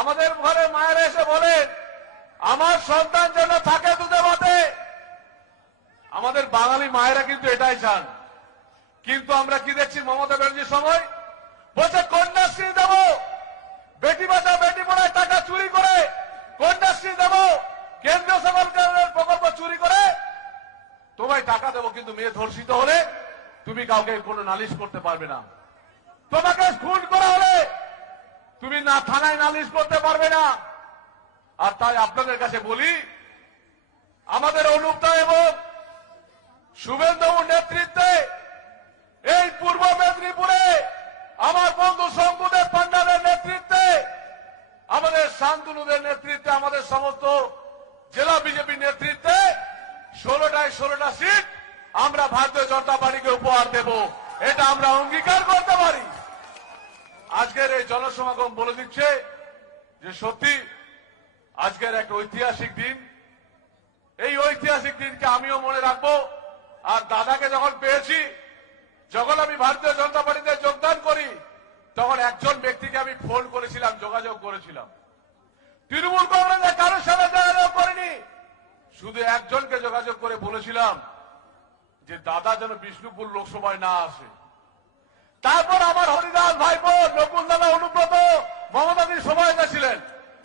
আমাদের ঘরে মায়েরা এসে বলেন, আমার সন্তান যেন থাকে দুধে ভাতে। আমাদের বাঙালি মায়েরা কিন্তু এটাই চান। কিন্তু আমরা কি দেখছি মমতা ব্যানার্জির সময়? বলছে, কন্যাশ্রী দেব। বেটি বাঁচা বেটি পড়ায় টাকা চুরি করে কন্যাশ্রী দেব। কেন্দ্রীয় সরকারের প্রকল্প চুরি করে। তোমায় টাকা দেবো, কিন্তু মেয়ে ধর্ষিত হলে তুমি কাউকে কোনো নালিশ করতে পারবে না। তোমাকে খুন করা হলে তুমি না থানায় নালিশ করতে পারবে না। আর তাই আপনাদের কাছে বলি, আমাদের অনুপ্তা এবং শুভেন্দুর নেতৃত্বে এই পূর্ব মেদিনীপুরে আমার বন্ধু শঙ্কুদেব পান্ডালের নেতৃত্বে, আমাদের শান্তনুদের নেতৃত্বে, আমাদের সমস্ত জেলা বিজেপি নেতৃত্বে ষোলোটায় ষোলোটা সিট আমরা ভারতীয় জনতা পার্টিকে উপহার দেব। এটা আমরা অঙ্গীকার করতে পারি। আজকের এই জনসমাগম বলে দিচ্ছে যে সত্যি আজকের এক ঐতিহাসিক দিন। এই ঐতিহাসিক দিনকে আমিও মনে রাখব। আর দাদাকে যখন পেয়েছি, যখন আমি ভারতীয় জনতা পার্টিতে যোগদান করি, তখন একজন ব্যক্তিকে আমি ফোন করেছিলাম, যোগাযোগ করেছিলাম। তৃণমূল কংগ্রেসের কারোর সাথে যোগাযোগ করিনি। শুধু একজনকে যোগাযোগ করে বলেছিলাম যে দাদা যেন বিষ্ণুপুর লোকসভায় না আসে। তারপর আমার হরিদাস ভাইপো, নকুল দাদা অনুব্রত মমতাদি সবাই গেছিলেন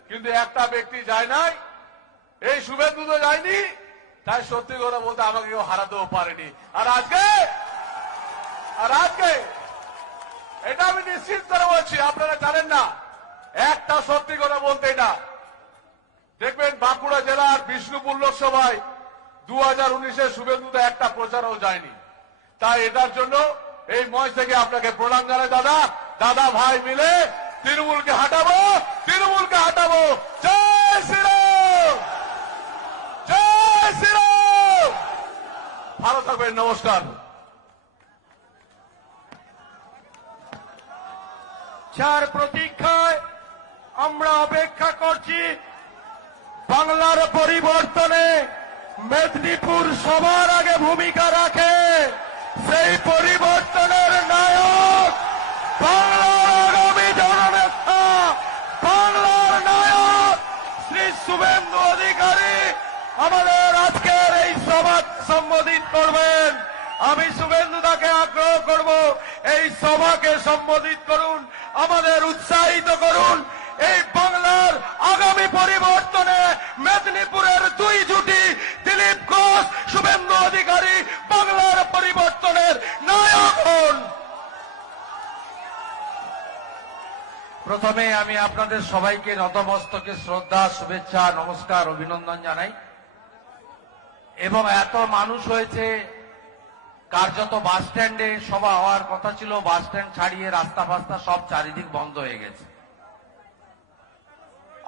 কিন্তু একটা ব্যক্তি যায় নাই। এই শুভেন্দু তো যায়নি। তাই সত্যি কথা বলতে আমাকে কেউ হারাতেও পারেনি। আর আজকে? আর আজকে? এটা আমি নিশ্চিত করে বলছি, আপনারা জানেন না। একটা সত্যি কথা বলতে এটা। দেখবেন বাঁকুড়া জেলার বিষ্ণুপুর লোকসভায় দু হাজার উনিশে শুভেন্দুতে একটা প্রচারও যায়নি। তাই এটার জন্য এই মঞ্চ থেকে আপনাকে প্রণাম জানাই, দাদা। দাদা ভাই মিলে তৃণমূলকে হাঁটাবো তৃণমূলকে হাঁটাবো। জয় শ্রীরাম! জয় শ্রীরাম! ভালো থাকবেন, নমস্কার। যার প্রতীক্ষায় আমরা অপেক্ষা করছি বাংলার পরিবর্তনে মেদিনীপুর সবার আগে ভূমিকা রাখে। সেই পরিবর্তনের নায়ক বাংলার আগামী জননেতা, বাংলার নায়ক শ্রী শুভেন্দু অধিকারী আমাদের আজকের এই সভা সম্বোধিত করবেন। আমি শুভেন্দু তাকে আগ্রহ করব এই সভাকে সম্বোধিত করুন, আমাদের উৎসাহিত করুন। এই বাংলার আগামী পরিবর্তনে মেদিনীপুরের দুই জুটি দিলীপ ঘোষ শুভেন্দু অধিকারী বাংলার পরিবর্তনের নায়ক হন প্রথমে আমি আপনাদের সবাইকে নতমস্তকে শ্রদ্ধা, শুভেচ্ছা, নমস্কার, অভিনন্দন জানাই। এবং এত মানুষ হয়েছে, কার্যত বাস স্ট্যান্ডে সভা হওয়ার কথা ছিল, বাস স্ট্যান্ড ছাড়িয়ে রাস্তা ফাস্তা সব চারিদিক বন্ধ হয়ে গেছে।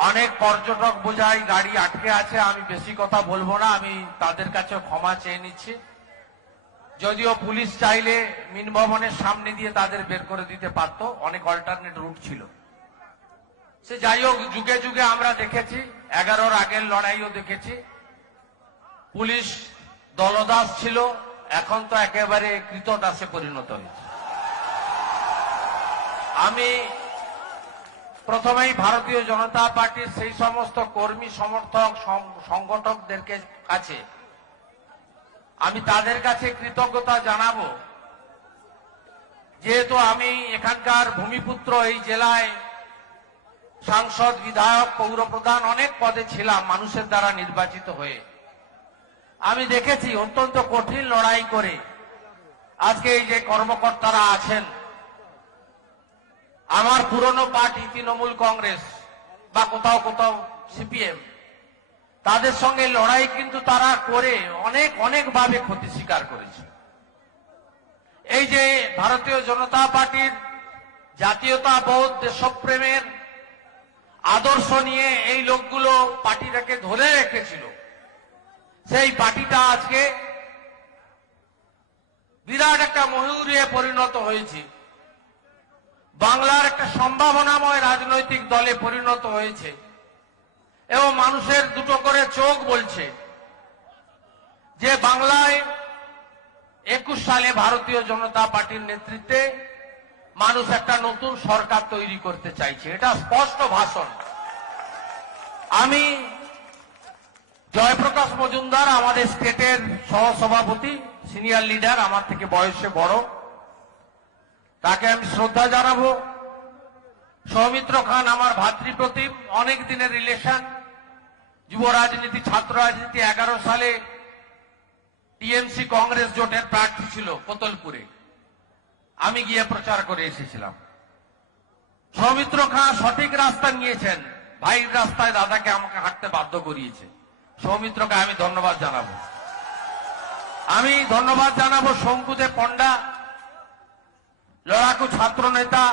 অনেক পর্যটক বোঝাই, গাড়ি আটকে আছে, আমি বেশি কথা বলব না, আমি তাদের কাছে ক্ষমা চেয়ে নিচ্ছি। যদিও পুলিশ চাইলে মিন ভবনের সামনে দিয়ে তাদের বের করে দিতে পারত, অনেক অল্টারনেট রুট ছিল। সে যাই হোক যুগে যুগে আমরা দেখেছি, এগারোর আগের লড়াইও দেখেছি। পুলিশ দলদাস ছিল, এখন তো একেবারে কৃতদাসে পরিণত হয়েছে। আমি প্রথমেই ভারতীয় জনতা পার্টির সেই সমস্ত কর্মী, সমর্থক সংগঠকদেরকে কাছে আমি তাদের কাছে কৃতজ্ঞতা জানাব। যেহেতু আমি এখানকার ভূমিপুত্র এই জেলায় সাংসদ, বিধায়ক, পৌরপ্রধান অনেক পদে ছিলাম মানুষের দ্বারা নির্বাচিত হয়ে। আমি দেখেছি অত্যন্ত কঠিন লড়াই করে আজকে এই যে কর্মকর্তারা আছেন, আমার পুরনো পার্টি তৃণমূল কংগ্রেস বা কোথাও কোথাও সিপিএম, তাদের সঙ্গে লড়াই কিন্তু তারা করে অনেক অনেক ভাবে ক্ষতি স্বীকার করেছে। এই যে ভারতীয় জনতা পার্টির জাতীয়তাবোধ, দেশপ্রেমের আদর্শ নিয়ে এই লোকগুলো পার্টিটাকে ধরে রেখেছিল। সেই পার্টিটা আজকে বিরাট একটা ময়ূরে পরিণত হয়েছে। বাংলার একটা সম্ভাবনাময় রাজনৈতিক দলে পরিণত হয়েছে। এবং মানুষের দুটো করে চোখ বলছে যে বাংলায় একুশ সালে ভারতীয় জনতা পার্টির নেতৃত্বে মানুষ একটা নতুন সরকার তৈরি করতে চাইছে। এটা স্পষ্ট ভাষণ। আমি জয়প্রকাশ মজুমদার, আমাদের স্টেটের সহসভাপতি, সিনিয়র লিডার, আমার থেকে বয়সে বড়। তাকে আমি শ্রদ্ধা জানাব। সৌমিত্র খান, আমার ভাতৃপ্রতিম অনেক দিনের রিলেশন যুব রাজনীতি, ছাত্র রাজনীতি, এগারো সালে টিএমসি কংগ্রেস জোটের প্রার্থী ছিল, কোতলপুরে। আমি গিয়ে প্রচার করে এসেছিলাম। সৌমিত্র খান সঠিক রাস্তা নিয়েছেন। ভাইয়ের রাস্তায় দাদাকে আমাকে হাঁটতে বাধ্য করিয়েছে। সৌমিত্রকে আমি ধন্যবাদ জানাব। আমি ধন্যবাদ জানাব শঙ্কুদেব পণ্ডা, লড়াকু ছাত্র নেতা,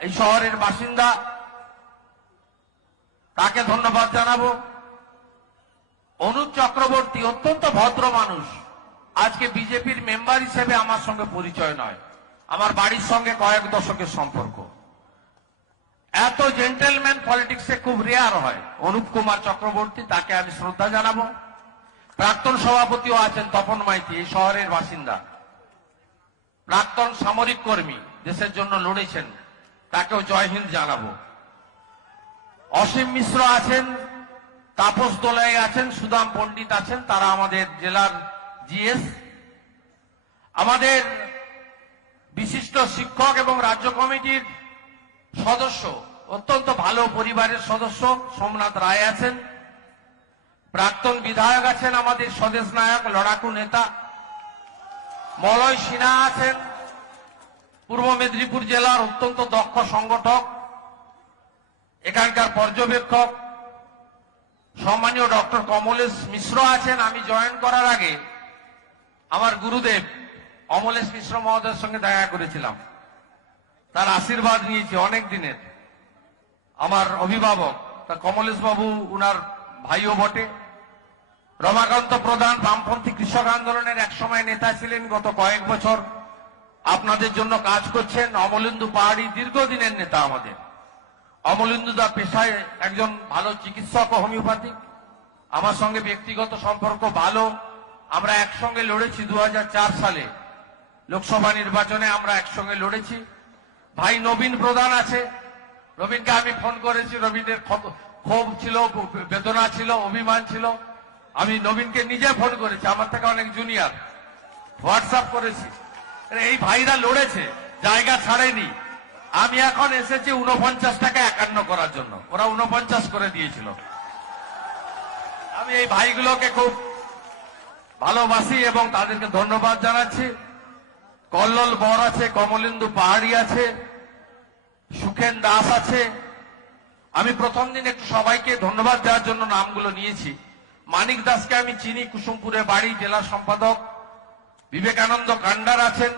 এই শহরের বাসিন্দা। তাকে ধন্যবাদ জানাব। অনুপ চক্রবর্তী অত্যন্ত ভদ্র মানুষ। আজকে বিজেপির মেম্বার হিসেবে আমার সঙ্গে পরিচয় নয়। আমার বাড়ির সঙ্গে কয়েক দশকের সম্পর্ক। এত জেন্টেলম্যান পলিটিক্সে খুব রেয়ার হয়। অনুপ কুমার চক্রবর্তী, তাকে আমি শ্রদ্ধা জানাব। প্রাক্তন সভাপতিও আছেন তপন মাইতি, এই শহরের বাসিন্দা। প্রাক্তন সামরিক কর্মী, দেশের জন্য লড়েছেন, তাকেও জয় হিন্দ জানাব। অসীম মিশ্র আছেন, তাপস দোলাই আছেন, সুদাম পণ্ডিত আছেন, তারা আমাদের জেলার জিএস। আমাদের বিশিষ্ট শিক্ষক এবং রাজ্য কমিটির সদস্য, অত্যন্ত ভালো পরিবারের সদস্য সোমনাথ রায় আছেন। প্রাক্তন বিধায়ক আছেন আমাদের স্বদেশ নায়ক, লড়াকু নেতা মলয় সিনহা আছেন। পূর্ব মেদিনীপুর জেলার অত্যন্ত দক্ষ সংগঠক, এখানকার পর্যবেক্ষক, সম্মানীয় ডক্টর কমলেশ মিশ্র আছেন। আমি জয়েন করার আগে আমার গুরুদেব অমলেশ মিশ্র মহোদয়ের সঙ্গে দেখা করেছিলাম। তার আশীর্বাদ নিয়েছি অনেক দিনের। আমার অভিভাবক তা কমলেশ বাবু উনার ভাইও বটে। রমাকান্ত প্রধান বামপন্থী কৃষক আন্দোলনের এক সময় নেতা ছিলেন গত কয়েক বছর। আপনাদের জন্য কাজ করছেন অমলেন্দু পাহাড়ি দীর্ঘদিনের নেতা আমাদের। অমলেন্দু দা পেশায় একজন ভালো চিকিৎসক ও হোমিওপ্যাথিক। আমার সঙ্গে ব্যক্তিগত সম্পর্ক ভালো। আমরা একসঙ্গে লড়েছি দু হাজার চার সালে। লোকসভা নির্বাচনে আমরা একসঙ্গে লড়েছি। ভাই নবীন প্রধান আছে। রবীনকে আমি ফোন করেছি রবীনের ক্ষোভ ছিল, বেদনা ছিল, অভিমান ছিল। আমি নবীনকে নিজে ফোন করেছি, আমার থেকে অনেক জুনিয়র। হোয়াটসঅ্যাপ করেছি। এই ভাইরা লড়েছে, জায়গা ছাড়েনি। আমি এখন এসেছি উনপঞ্চাশ টাকা একান্ন করার জন্য। ওরা উনপঞ্চাশ করে দিয়েছিল। আমি এই ভাইগুলোকে খুব ভালোবাসি এবং তাদেরকে ধন্যবাদ জানাচ্ছি। কল্লোল বর আছে, কমলেন্দু পাহাড়ি আছে, সুখেন দাস আছে। আমি প্রথম দিন একটু সবাইকে ধন্যবাদ দেওয়ার জন্য নামগুলো নিয়েছি। মানিক দাসকে আমি চিনি কুসুমপুরে বাড়ি, জেলা সম্পাদক। বিবেকানন্দ কান্ডার আছেন,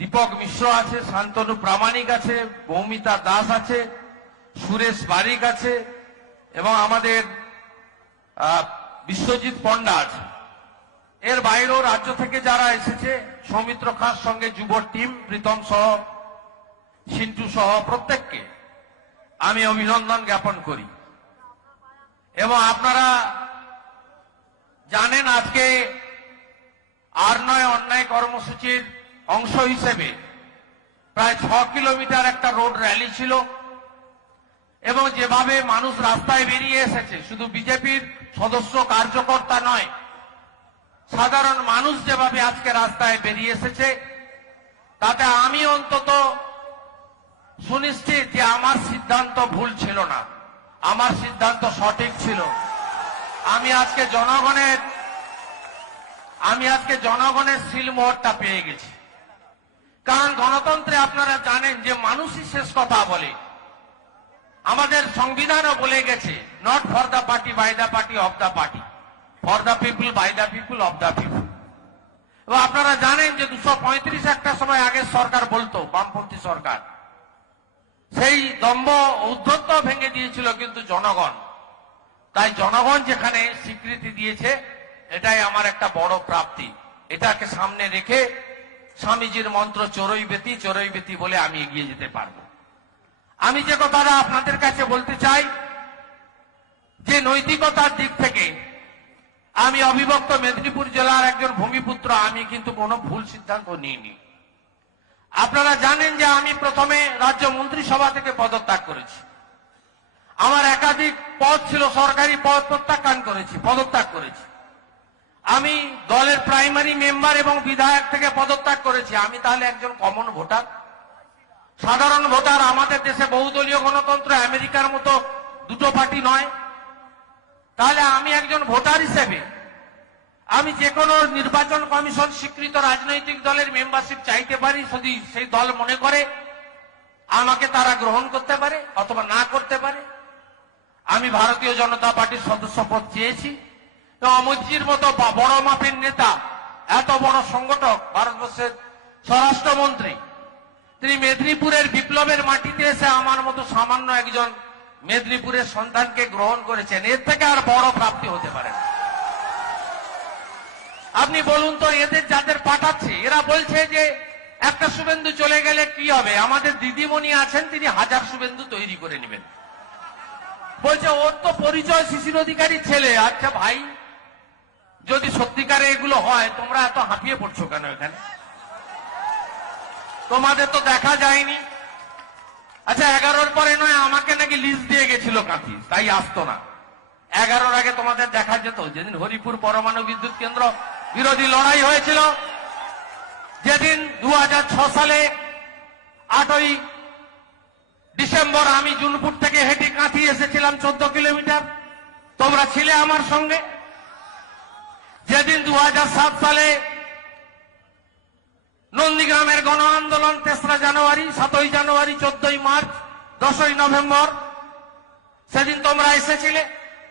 দীপক মিশ্র আছে, শান্তনু প্রামাণিক আছে মৌমিতা দাস আছে, সুরেশ বারিক আছে, এবং আমাদের বিশ্বজিৎ পণ্ডা আছে। এর বাইরেও রাজ্য থেকে যারা এসেছে, সৌমিত্র খাঁর সঙ্গে যুব টিম, প্রীতম সহ সিন্টু সহ প্রত্যেককে আমি অভিনন্দন জ্ঞাপন করি। এবং আপনারা জানেন আজকে আর নয় অন্যায় কর্মসূচির অংশ হিসেবে প্রায় ছ কিলোমিটার একটা রোড র্যালি ছিল। এবং যেভাবে মানুষ রাস্তায় বেরিয়ে এসেছে, শুধু বিজেপির সদস্য কার্যকর্তা নয় সাধারণ মানুষ যেভাবে আজকে রাস্তায় বেরিয়ে এসেছে, তাতে আমি অন্তত সুনিশ্চিত যে আমার সিদ্ধান্ত ভুল ছিল না। আমার সিদ্ধান্ত সঠিক ছিল। আমি আজকে জনগণের, আমি আজকে জনগণের সিলমোহরটা পেয়ে গেছি। কারণ গণতন্ত্রে আপনারা জানেন যে মানুষই শেষ কথা বলে। আমাদের সংবিধানও বলে গেছে not for the party by the party of the party for the people by the people of the people এবং আপনারা জানেন যে দুশো পঁয়ত্রিশ একটা সময় আগে সরকার বলতো, বামপন্থী সরকার। সেই দম্ভ উদ্ধত্ত ভেঙে দিয়েছিল কিন্তু জনগণ। তাই জনগণ যেখানে স্বীকৃতি দিয়েছে, এটাই আমার একটা বড় প্রাপ্তি। এটাকে সামনে রেখে স্বামীজির মন্ত্র চড়ই বেতি চড়ই বেতি বলে আমি এগিয়ে যেতে পারব। আমি যে কথাটা আপনাদের কাছে বলতে চাই, যে নৈতিকতার দিক থেকে আমি অবিভক্ত মেদিনীপুর জেলার একজন ভূমিপুত্র, আমি কিন্তু কোনো ভুল সিদ্ধান্ত নিইনি। আপনারা জানেন যে আমি প্রথমে রাজ্য মন্ত্রিসভা থেকে পদত্যাগ করেছি। আমার একাধিক পদ ছিল, সরকারি পদ প্রত্যাখ্যান করেছি, পদত্যাগ করেছি। আমি দলের প্রাইমারি মেম্বার এবং বিধায়ক থেকে পদত্যাগ করেছি। আমি তাহলে একজন কমন ভোটার? সাধারণ ভোটার আমাদের দেশে বহুদলীয় গণতন্ত্র, আমেরিকার মতো দুটো পার্টি নয়। তাহলে আমি একজন ভোটার হিসেবে আমি যে কোনো নির্বাচন কমিশন স্বীকৃত রাজনৈতিক দলের মেম্বারশিপ চাইতে পারি, যদি সেই দল মনে করে আমাকে তারা গ্রহণ করতে পারে অথবা না করতে পারে। আমি ভারতীয় জনতা পার্টির সদস্য পদ চেয়েছি। অমিতজির মতো বড় মাপের নেতা, এত বড় সংগঠক, ভারতবর্ষের স্বরাষ্ট্রমন্ত্রী, তিনি মেদিনীপুরের বিপ্লবের মাটিতে এসে আমার মতো সামান্য একজন মেদিনীপুরের সন্তানকে গ্রহণ করেছেন, এর থেকে আর বড় প্রাপ্তি হতে পারে আপনি বলুন তো, এদের যাদের পাঠাচ্ছে, এরা বলছে যে একটা শুভেন্দু চলে গেলে কি হবে? আমাদের দিদিমণি আছেন, তিনি হাজার শুভেন্দু তৈরি করে নেবেন। বলছে, ওর তো পরিচয় শিশির অধিকারী ছেলে। আচ্ছা ভাই, যদি সত্যিকারে এগুলো হয়, তোমরা এত হাঁপিয়ে পড়ছো কেন এখানে? তোমাদের তো দেখা যায়নি। আচ্ছা এগারোর পরে নয়, আমাকে নাকি লিস্ট দিয়ে গেছিল কাঁথি তাই আসতো না। এগারোর আগে তোমাদের দেখা যেত, যেদিন হরিপুর পরমাণু বিদ্যুৎ কেন্দ্র বিরোধী লড়াই হয়েছিল, যেদিন দু সালে আটই ডিসেম্বর আমি জুনপুর থেকে হেঁটে কাঁথি এসেছিলাম চোদ্দ কিলোমিটার। তোমরা ছিলে আমার সঙ্গে। যেদিন দু হাজার সাত সালে নন্দীগ্রামের গণ আন্দোলন তেসরা জানুয়ারি, সাতই জানুয়ারি, চোদ্দই মার্চ, দশই নভেম্বর। সেদিন তোমরা এসেছিলে?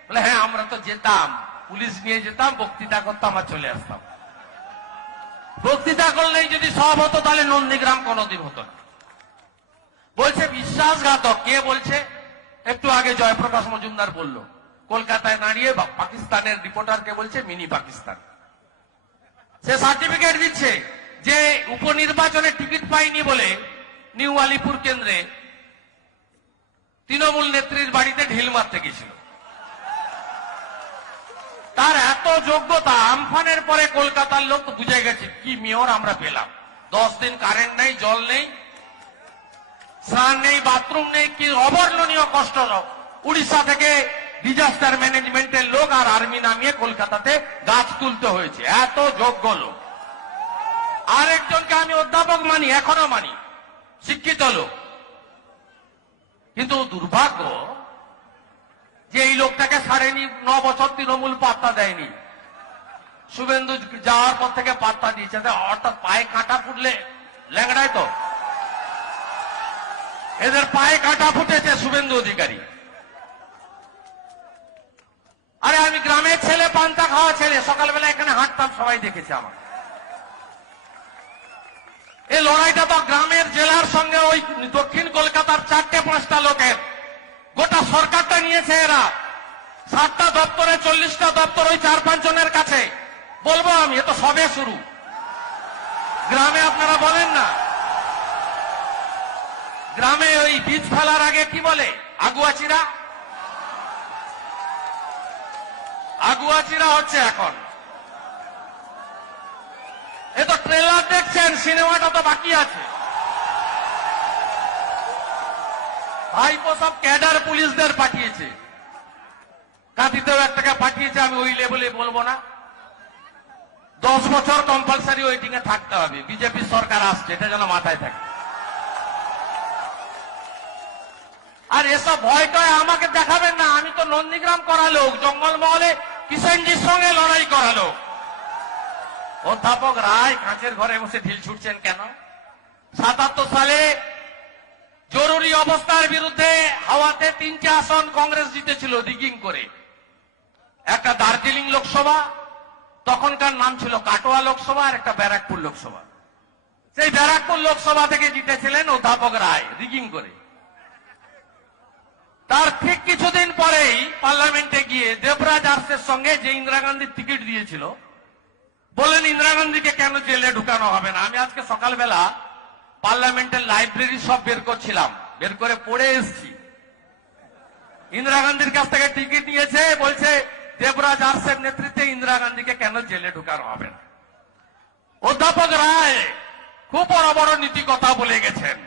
বলে হ্যাঁ আমরা তো যেতাম। পুলিশ নিয়ে যেতাম, বক্তৃতা করতাম আর চলে আসতাম। বক্তৃতা করলেই যদি সব হতো, তাহলে নন্দীগ্রাম কোনোদিন হতো না। বলছে, বিশ্বাসঘাতক। কে বলছে? একটু আগে জয়প্রকাশ মজুমদার বলল, কলকাতায় দাঁড়িয়ে পাকিস্তানের রিপোর্টারকে বলছে, মিনি পাকিস্তান। সে সার্টিফিকেট দিচ্ছে। যে উপনির্বাচনে টিকিট পাইনি বলে নিউ আলিপুর কেন্দ্রে তৃণমূল নেত্রীর বাড়িতে ঢিল মারতে গেছিল। তার এত যোগ্যতা, আমফানের পরে কলকাতার লোক বুঝে গেছে, কি মেয়র আমরা পেলাম। দশ দিন কারেন্ট নেই, জল নেই, স্নান নেই বাথরুম নেই, কি অবর্ণনীয় কষ্ট উড়িষ্যা থেকে ডিজাস্টার ম্যানেজমেন্টের লোক আর আর্মি নামিয়ে কলকাতাতে গাছ তুলতে হয়েছে। এত যোগ্য লোক। আরেকজনকে আমি অধ্যাপক মানি, এখনও মানি, শিক্ষিত লোক। কিন্তু দুর্ভাগ্য যে এই লোকটাকে সারেনি, ন বছর তৃণমূল পাত্তা দেয়নি। শুভেন্দু যাওয়ার পর থেকে পাত্তা দিয়েছে অর্থাৎ পায়ে কাঁটা ফুটলে, ল্যাংড়ায় তো? এদের পায়ে কাঁটা ফুটেছে শুভেন্দু অধিকারী। আরে আমি গ্রামের ছেলে, পান্তা খাওয়া ছেলে, সকালবেলা এখানে হাঁটতাম, সবাই দেখেছে আমার এই লড়াইটা তো গ্রামের জেলার সঙ্গে ওই দক্ষিণ কলকাতার চারটে পাঁচটা লোকের। গোটা সরকারটা নিয়েছে এরা। সাতটা দপ্তরে, চল্লিশটা দপ্তর ওই চার পাঁচ জনের কাছে। বলব আমি, এ তো সবে শুরু। গ্রামে আপনারা বলেন না। গ্রামে ওই বীজ ফেলার আগে কি বলে? আগুয়াচিরা? আগুয়াচিরা হচ্ছে এখন। এ তো ট্রেলার দেখছেন, সিনেমাটা তো বাকি আছে। ভাইপো সব ক্যাডার পুলিশদের পাঠিয়েছে। কাঁথিতেও একটাকে পাঠিয়েছে, আমি ওই লেভেলে বলব না। দশ বছর কম্পালসারি ওয়েটিং এ থাকতে হবে। বিজেপি সরকার আসছে, এটা যেন মাথায় থাকে। আর এসব ভয় ভয়টয় আমাকে দেখাবেন না, আমি তো নন্দীগ্রাম করা লোক জঙ্গলমহলে কিষেনজির সঙ্গে লড়াই করা লোক অধ্যাপক রায় কাঁচের ঘরে বসে ঢিল ছুটছেন কেন? সাতাত্তর সালে জরুরি অবস্থার বিরুদ্ধে হাওয়াতে তিনটে আসন কংগ্রেস জিতেছিল রিগিং করে। একটা দার্জিলিং লোকসভা, তখনকার নাম ছিল কাটোয়া লোকসভা আর একটা ব্যারাকপুর লোকসভা। সেই ব্যারাকপুর লোকসভা থেকে জিতেছিলেন অধ্যাপক রায় রিগিং করে। তার ঠিক কিছুদিন পরেই পার্লামেন্টে গিয়ে দেবরাজ আর্সের সঙ্গে যে ইন্দিরা গান্ধীর টিকিট দিয়েছিল বলেন ইন্দিরা গান্ধীকে কেন জেলে ঢুকানো হবে না? আমি আজকে সকালবেলা পার্লামেন্টের লাইব্রেরি সব বের করছিলাম। বের করে পড়ে এসছি। ইন্দিরা গান্ধীর কাছ থেকে টিকিট নিয়েছে, বলছে, দেবরাজ আর্সের নেতৃত্বে ইন্দিরা গান্ধীকে কেন জেলে ঢুকানো হবে না? অধ্যাপক রায় খুব বড় বড় নীতি কথা বলে গেছেন।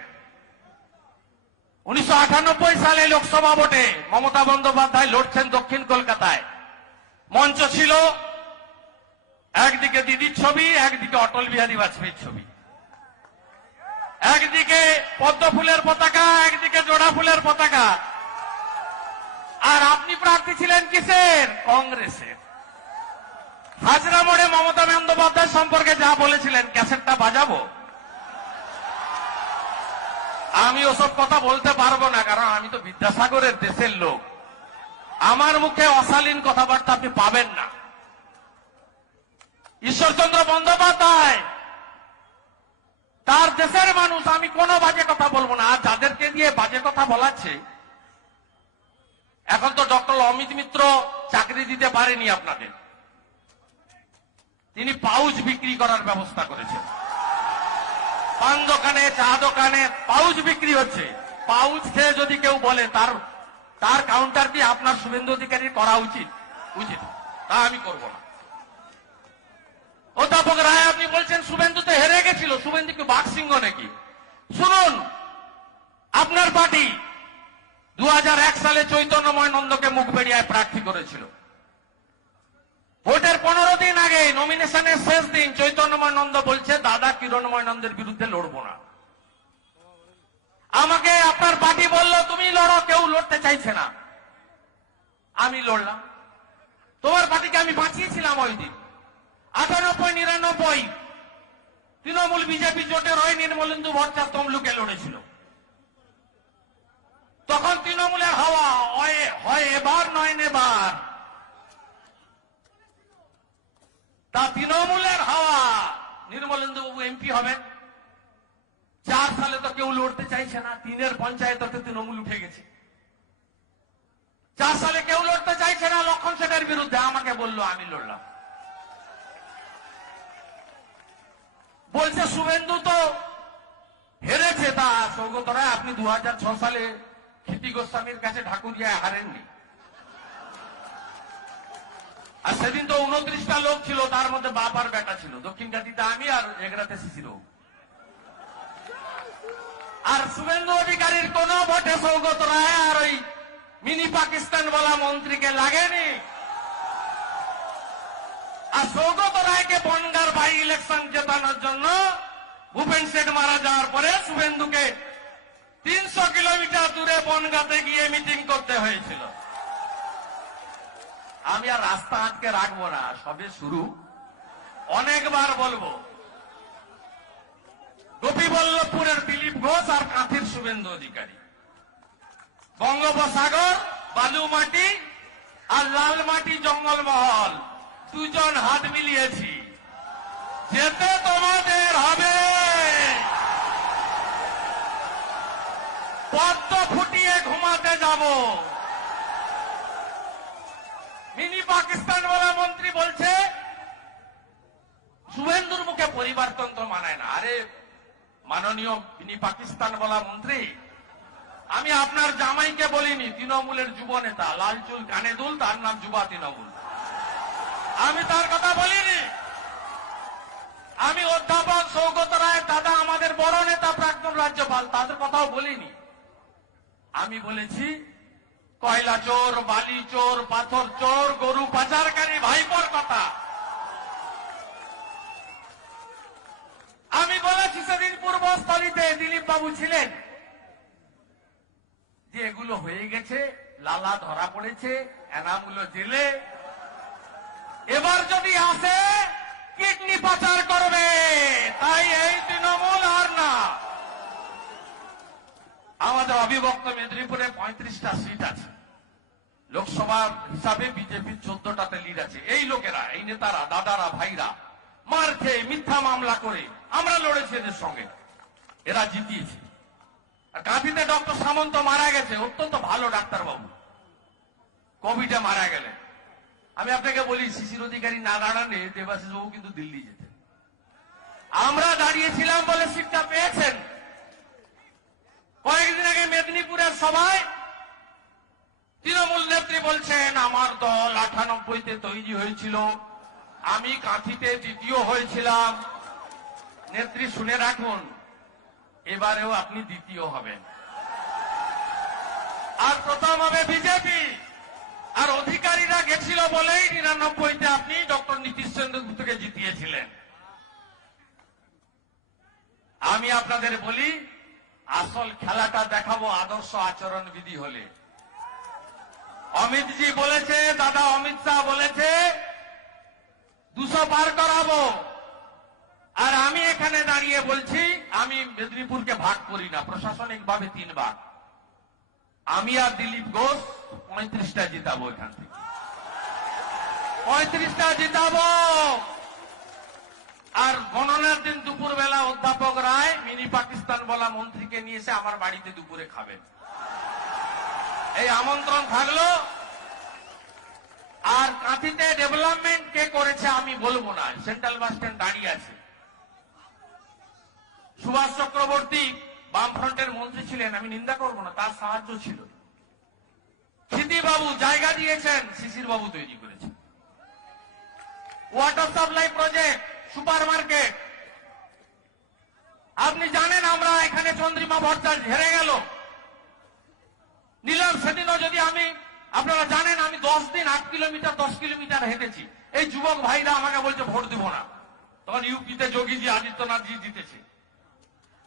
উনিশশো আটানব্বই সালে লোকসভা ভোটে মমতা বন্দ্যোপাধ্যায় লড়ছেন দক্ষিণ কলকাতায়। মঞ্চ ছিল একদিকে দিদির ছবি, একদিকে অটল বিহারী বাজপেয়ীর ছবি। একদিকে পদ্ম ফুলের পতাকা, একদিকে জোড়া ফুলের পতাকা। আর আপনি প্রার্থী ছিলেন কিসের? কংগ্রেসের। হাজরা মোড়ে মমতা বন্দ্যোপাধ্যায় সম্পর্কে যা বলেছিলেন, ক্যাসেটটা বাজাবো? আমি ওসব কথা বলতে পারব না, কারণ আমি তো বিদ্যাসাগরের দেশের লোক। আমার মুখে অশালীন কথাবার্তা আপনি পাবেন না। ঈশ্বরচন্দ্র বন্দ্যোপাধ্যায়, তার দেশের মানুষ, আমি কোনো বাজে কথা বলব না। আর যাদেরকে দিয়ে বাজে কথা বলাচ্ছে, এখন তো ডক্টর অমিত মিত্র চাকরি দিতে পারেনি আপনাদের। তিনি পাউচ বিক্রি করার ব্যবস্থা করেছেন। পান দোকানে, চা দোকানে পাউচ বিক্রি হচ্ছে। পাউচ খেয়ে যদি কেউ বলে, তার তার কাউন্টার দিয়ে আপনার শুভেন্দু অধিকারী করা উচিত? উচিত। তা আমি করব না। অধ্যাপক রায়, আপনি বলছেন শুভেন্দু তো হেরে গেছিল। শুভেন্দু কি বাঘসিংহ নাকি? শুনুন, আপনার পার্টি দু হাজার এক সালে চৈতন্যময় নন্দকে মুখ মুখবেড়িয়ায় প্রার্থী করেছিল। ভোটের পনেরো দিন আগে নমিনেশনের শেষ দিন চৈতন্যময় নন্দ বলছে, দাদা, কিরণময় নন্দের বিরুদ্ধে লড়বো না। আমাকে আপনার পার্টি বলল, তুমি লড়ো, কেউ লড়তে চাইছে না। আমি লড়লাম। তোমার পার্টিকে আমি বাঁচিয়েছিলাম ওই দিন। আটানব্বই, নিরানব্বই। তৃণমূল বিজেপি জোটের হয় নির্মলেন্দু ভট্টাচার্য তমলুকে লড়েছিল। তখন তৃণমূলের হাওয়া হয় হয় এবার নয় নেবার। তা তৃণমূলের হাওয়া, নির্মলেন্দু বাবু এমপি হবেন। চার সালে তো কেউ লড়তে চাইছে না, তিনের পঞ্চায়েততে তৃণমূল উঠে গেছে। চার সালে কেউ লড়তে চাইছে না, লক্ষণ সেটার বিরুদ্ধে আমাকে বলল, আমি লড়লাম। বলছে, শুভেন্দু তো হেরেছে। তা সৌগত রায় আপনি দু সালে ক্ষিতি গোস্বামীর কাছে ঢাকুরিয়ায় হারেননি। আর সেদিন তো উনত্রিশটা লোক ছিল, তার মধ্যে বাপ বেটা ছিল। দক্ষিণ কাটিতে আমি আর এগরাতে শিশির আর শুভেন্দু অধিকারীর কোন ভোটে সৌগত রায় আর ওই মিনি পাকিস্তান বলা মন্ত্রীকে লাগেনি। আর সৌগত রায়কে বনগার বাই ইলেকশন জেতানোর জন্য ভূপেন সেট মারা যাওয়ার পরে শুভেন্দুকে তিনশো কিলোমিটার দূরে বনগাতে গিয়ে মিটিং করতে হয়েছিল। আমি আর রাস্তা আটকে রাখব না, সবে শুরু। অনেকবার বলব, গোপীবল্লভপুরের দিলীপ ঘোষ আর কাঁথির শুভেন্দু অধিকারী। বঙ্গোপসাগর বালু মাটি আর লাল মাটি জঙ্গলমহল। দুজন হাত মিলিয়েছি। যেতে তোমাদের হবে। পদ্ম ফুটিয়ে ঘুমাতে যাব। মিনি পাকিস্তান বলা মন্ত্রী বলছে, শুভেন্দুর মুখে পরিবারতন্ত্র মানায় না। আরে, মাননীয় মিনি পাকিস্তান বলা মন্ত্রী, আমি আপনার জামাইকে বলিনি, তৃণমূলের যুব নেতা লাল চুল, কানে দুল, তার নাম যুবা তৃণমূল। আমি তার কথা বলিনি। আমি অধ্যাপক সৌগত রায় দাদা, আমাদের বড় নেতা প্রাক্তন রাজ্যপাল, তাদের কথাও বলিনি। আমি বলেছি, কয়লা চোর, বালি চোর, পাথর চোর, গরু পাচারকারী, ভাইপোর কথা। আমি বলেছি, সেদিন পূর্বস্থলীতে দিলীপ বাবু ছিলেন। যে এগুলো হয়ে গেছে, লালা ধরা পড়েছে এনামগুলো জেলে এবার যদি আসে, কিডনি পাচার করবে। তাই এই তৃণমূল আর না। আমাদের অবিভক্ত মেদিনীপুরে পঁয়ত্রিশটা সিট আছে। লোকসভার হিসাবে বিজেপির চোদ্দটাতে লিড আছে। এই লোকেরা, এই নেতারা, দাদারা, ভাইরা, মার খেয়ে মিথ্যা মামলা করে আমরা লড়েছি এদের সঙ্গে। এরা জিতিয়েছে। আর কাঁথিতে ডক্টর সামন্ত মারা গেছে, অত্যন্ত ভালো ডাক্তারবাবু। কোভিডে মারা গেলেন। আমি আপনাকে বলি শিশির অধিকারী না দাঁড়ালে দেবাশিস বাবু কিন্তু দিল্লি যেতেন। আমরা দাঁড়িয়েছিলাম বলে সিটটা পেয়েছেন। কয়েকদিন আগে মেদিনীপুরের সভায় তৃণমূল নেত্রী বলছেন, আমার দল আটানব্বইতে তৈরি হয়েছিল। আমি কাঁথিতে দ্বিতীয় হয়েছিলাম। নেত্রী শুনে রাখুন, এবারেও আপনি দ্বিতীয় হবেন। আর প্রথম হবে বিজেপি। আর অধিকারীরা গেছিল বলেই নিরানব্বইতে আপনি ডক্টর নীতিশ চন্দ্র গুপ্তকে জিতিয়েছিলেন। আমি আপনাদের বলি, আসল খেলাটা দেখাবো আদর্শ আচরণ বিধি হলে। অমিতজি বলেছে, দাদা অমিত শাহ বলেছে, দুশো পার করাবো। আর আমি এখানে দাঁড়িয়ে বলছি, আমি মেদিনীপুরকে ভাগ করি না প্রশাসনিক ভাবে তিন ভাগ। আমি আর দিলীপ ঘোষ পঁয়ত্রিশটা জিতাবো এখান থেকে। পঁয়ত্রিশটা জিতাবো। আর গণনার দিন দুপুর বেলা অধ্যাপক রায় মিনি পাকিস্তান বলা মন্ত্রীকে নিয়ে এসে আমার বাড়িতে দুপুরে খাবেন। এই আমন্ত্রণ থাকল। আর কাঁথিতে ডেভেলপমেন্ট কে করেছে আমি বলব না। সেন্ট্রাল বাস স্ট্যান্ড দাঁড়িয়ে আছে। সুভাষ চক্রবর্তী বামফ্রন্টের মন্ত্রী ছিলেন, আমি নিন্দা করব না, তার সাহায্য ছিল। বাবু জায়গা দিয়েছেন শিশির বাবু তৈরি করেছেন। Water supply project super market আপনি জানেন আমরা এখানে চন্দ্রিমা ভট্টাচার্য হেরে গেল। নিলাম সেদিনও যদি আমি, আপনারা জানেন আমি দশ দিন আট কিলোমিটার, দশ কিলোমিটার হেঁটেছি। এই যুবক ভাইরা আমাকে বলছে, ভোট দিব না। তখন ইউপিতে যোগীজি, আদিত্যনাথজি জিতেছে।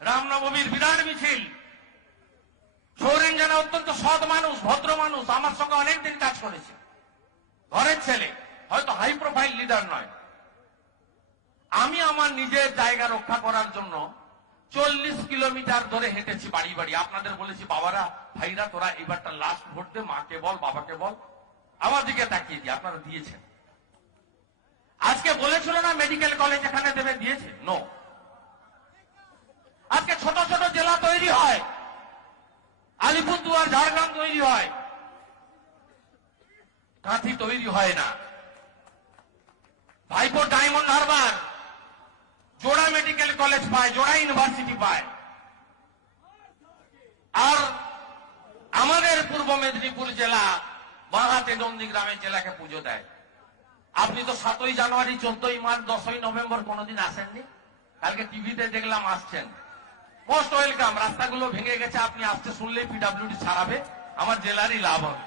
রামনবমীর বিরাট মিছিল। সৌরেন যেন অত্যন্ত সৎ মানুষ, ভদ্র মানুষ, আমার সঙ্গে অনেকদিন কাজ করেছে। ঘরের ছেলে, হয়তো হাই প্রোফাইল লিডার নয়। আমি আমার নিজের জায়গা রক্ষা করার জন্য চল্লিশ কিলোমিটার ধরে হেঁটেছি বাড়ি বাড়ি। আপনাদের বলেছি, বাবারা, ভাইরা, তোরা এবারটা লাস্ট ভোট দে, মাকে বল, বাবাকে বল। আমার দিকে তাকিয়ে দিয়ে, আপনারা দিয়েছেন। আজকে বলেছিল না মেডিকেল কলেজ এখানে দেবে, দিয়েছে? নো আজকে ছোট ছোট জেলা তৈরি হয় আলিপুরদুয়ার ঝাড়গ্রাম তৈরি হয় কাঁথি তৈরি হয় না। ভাইপো ডায়মন্ড হারবার, জোড়া মেডিকেল কলেজ পায়, জোড়া ইউনিভার্সিটি পায়। আর আমাদের পূর্ব মেদিনীপুর জেলা বাঁধাতে নন্দীগ্রামের জেলাকে পুজো দেয়। আপনি তো সাতই জানুয়ারি, চোদ্দই মার্চ, দশই নভেম্বর কোনোদিন আসেননি? কালকে টিভিতে দেখলাম আসছেন। মোস্ট ওয়েলকাম, রাস্তাগুলো ভেঙে গেছে, আপনি আসতে শুনলেই পিডাব্লিউডি ছাড়াবে, আমার জেলারই লাভ হবে।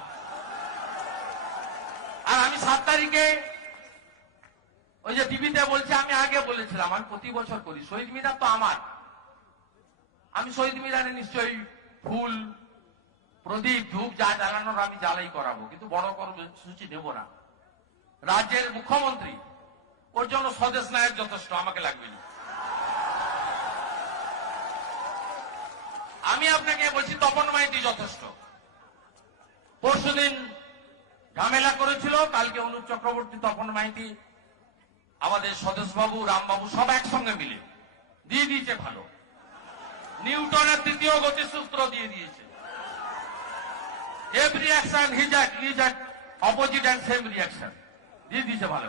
আর আমি সাত তারিখে ওই যে টিভিতে বলছে, আমি আগে বলেছিলাম, আমি প্রতি বছর করি। শহীদ মিনার তো আমার। আমি শহীদ মিনারে নিশ্চয়ই ফুল, প্রদীপ, ধূপ যা জ্বালানোর আমি জ্বালাই করাবো, কিন্তু বড় কর্মসূচি নেব না। রাজ্যের মুখ্যমন্ত্রী, ওর জন্য স্বদেশ নায়ক যথেষ্ট, আমাকে লাগবে না। আমি আপনাকে বলছি তপন মাইতি যথেষ্ট। পরশুদিন ঝামেলা করেছিল, কালকে অনুপ চক্রবর্তী, তপন মাইতি, আমাদের স্বদেশবাবু, রামবাবু সব একসঙ্গে মিলে দিয়ে দিয়েছে ভালো। নিউটনের তৃতীয় গতিসূত্র দিয়ে দিয়েছে। Every action his is opposite and same reaction দিয়ে দিয়েছে ভালো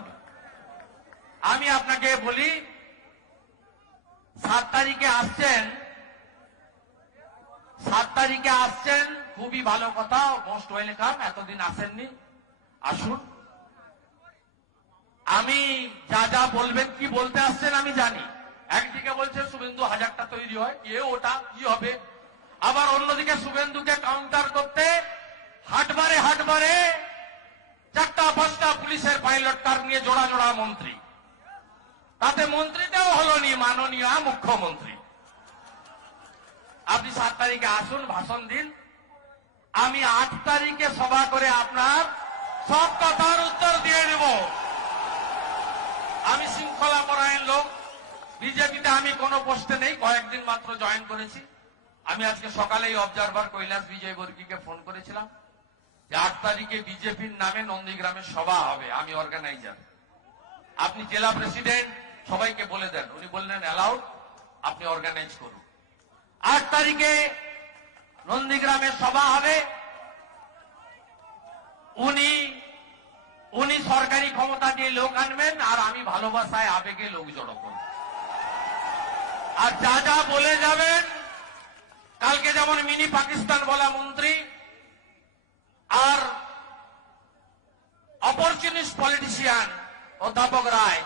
আমি আপনাকে বলি, সাত তারিখে আসছেন, সাত তারিখে আসছেন, খুবই ভালো কথা মোস্ট ওয়েলকাম এতদিন আসেননি। আসুন। আমি যা যা বলবেন, কি বলতে আসছেন আমি জানি। একদিকে বলছে শুভেন্দু হাজারটা তৈরি হয় কে ওটা, কি হবে? আবার অন্যদিকে শুভেন্দুকে কাউন্টার করতে হাটবারে হাটবারে চারটা, পাঁচটা পুলিশের পাইলট কার নিয়ে জোড়া জোড়া মন্ত্রী। তাতে মন্ত্রীটাও হলো নি মাননীয় মুখ্যমন্ত্রী। আপনি সাত তারিখে আসুন, ভাষণ দিন। আমি আট তারিখে সভা করে আপনার সব কথার উত্তর দিয়ে দেব আমি শৃঙ্খলা পরায়ণ লোক। বিজেপিতে আমি কোনো পোস্টে নেই, কয়েকদিন মাত্র জয়েন করেছি। আমি আজকে সকালেই অবজারভার কৈলাস বিজয় বর্গীকে ফোন করেছিলাম যে আট তারিখে বিজেপির নামে নন্দীগ্রামে সভা হবে, আমি অর্গানাইজার আপনি জেলা প্রেসিডেন্ট সবাইকে বলে দেন। উনি বললেন অ্যালাউড আপনি অর্গানাইজ করুন। আট তারিখে নন্দীগ্রামে সভা হবে উনি উনি সরকারি ক্ষমতা দিয়ে লোক আনবেন, আর আমি ভালোবাসায় আবেগে লোক জড়ো করব। আর যা যা বলে যাবেন, কালকে যেমন মিনি পাকিস্তান বলা মন্ত্রী, আর অপরচুনিস্ট পলিটিশিয়ান অধ্যাপক রায়,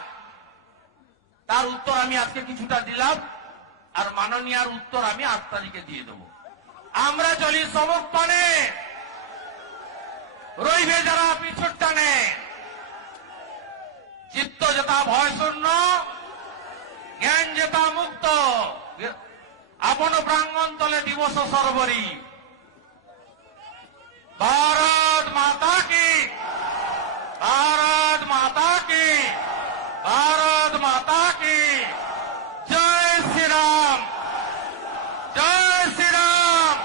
তার উত্তর আমি আজকে কিছুটা দিলাম, আর মাননীয়ার উত্তর আমি আট তারিখে দিয়ে দেব। আমরা চলি সমর্পণে রইবে যারা পিছুট টানে। চিত্ত যেটা ভয় শূন্য, জ্ঞান যেটা মুক্ত। আপন প্রাঙ্গন তলে দিবস সর্বরী। ভারত মাতা কি? ভারত মাতা কি? ভারত মাতা কি জয় শ্রীরাম জয় শ্রীরাম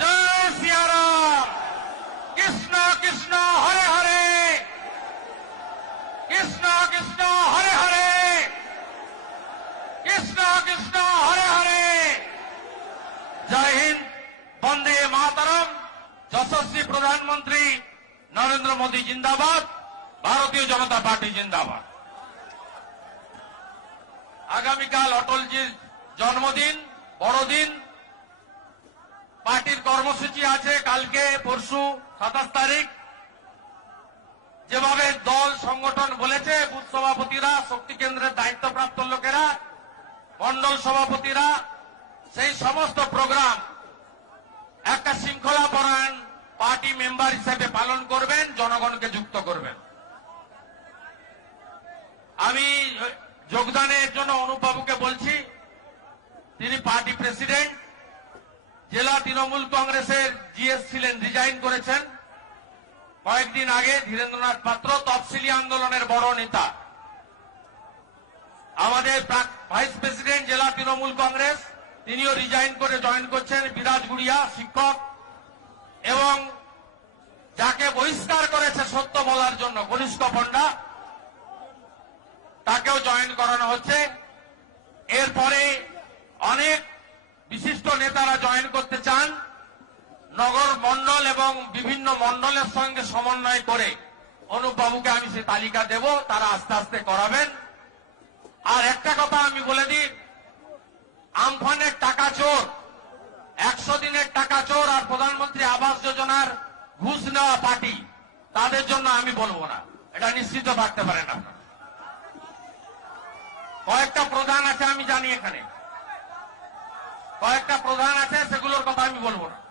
জয় সিয়ারাম কৃষ্ণ কৃষ্ণ হরে হরে কৃষ্ণ কৃষ্ণ হরে হরে কৃষ্ণ কৃষ্ণ হরে হরে জয় হিন্দ বন্দে মাতরম যশস্বী প্রধানমন্ত্রী নরেন্দ্র মোদী জিন্দাবাদ, ভারতীয় জনতা পার্টি জিন্দাবাদ। আগামীকাল অটলজির জন্মদিন, বড়দিন। পার্টির কর্মসূচি আছে কালকে, পরশু, সাতাশ তারিখ। যেভাবে দল, সংগঠন বলেছে, বুথ সভাপতিরা, শক্তি কেন্দ্রের দায়িত্বপ্রাপ্ত লোকেরা মন্ডল সভাপতিরা, সেই সমস্ত প্রোগ্রাম একটা শৃঙ্খলা পরায়ণ পার্টি মেম্বার হিসেবে পালন করবেন, জনগণকে যুক্ত করবেন। আমি যোগদানের জন্য অনুপবাবুকে বলছি, তিনি পার্টি প্রেসিডেন্ট, জেলা তৃণমূল কংগ্রেসের জিএস ছিলেন, রিজাইন করেছেন। কয়েকদিন আগে ধীরেন্দ্রনাথ পাত্র তফসিলি আন্দোলনের বড় নেতা। আমাদের ভাইস প্রেসিডেন্ট জেলা তৃণমূল কংগ্রেস, তিনিও রিজাইন করে জয়েন করছেন, বিরাজ গুড়িয়া, শিক্ষক, এবং যাকে বহিষ্কার করেছে সত্য বলার জন্য, কনিষ্ঠ পণ্ডা তাকেও জয়েন করানো হচ্ছে। এরপরে অনেক বিশিষ্ট নেতারা জয়েন করতে চান। নগর মন্ডল এবং বিভিন্ন মন্ডলের সঙ্গে সমন্বয় করে অনুপবাবুকে আমি সে তালিকা দেব, তারা আস্তে আস্তে করাবেন। আর একটা কথা আমি বলে দিই, আমফানের টাকা চোর, একশো দিনের টাকা চোর আর প্রধানমন্ত্রী আবাস যোজনার ঘুষ নেওয়া পার্টি, তাদের জন্য আমি বলব না। এটা নিশ্চিত থাকতে পারেন আপনারা। কয়েকটা প্রধান আছে আমি জানি এখানে। কয়েকটা প্রধান আছে, সেগুলোর কথা আমি বলব না।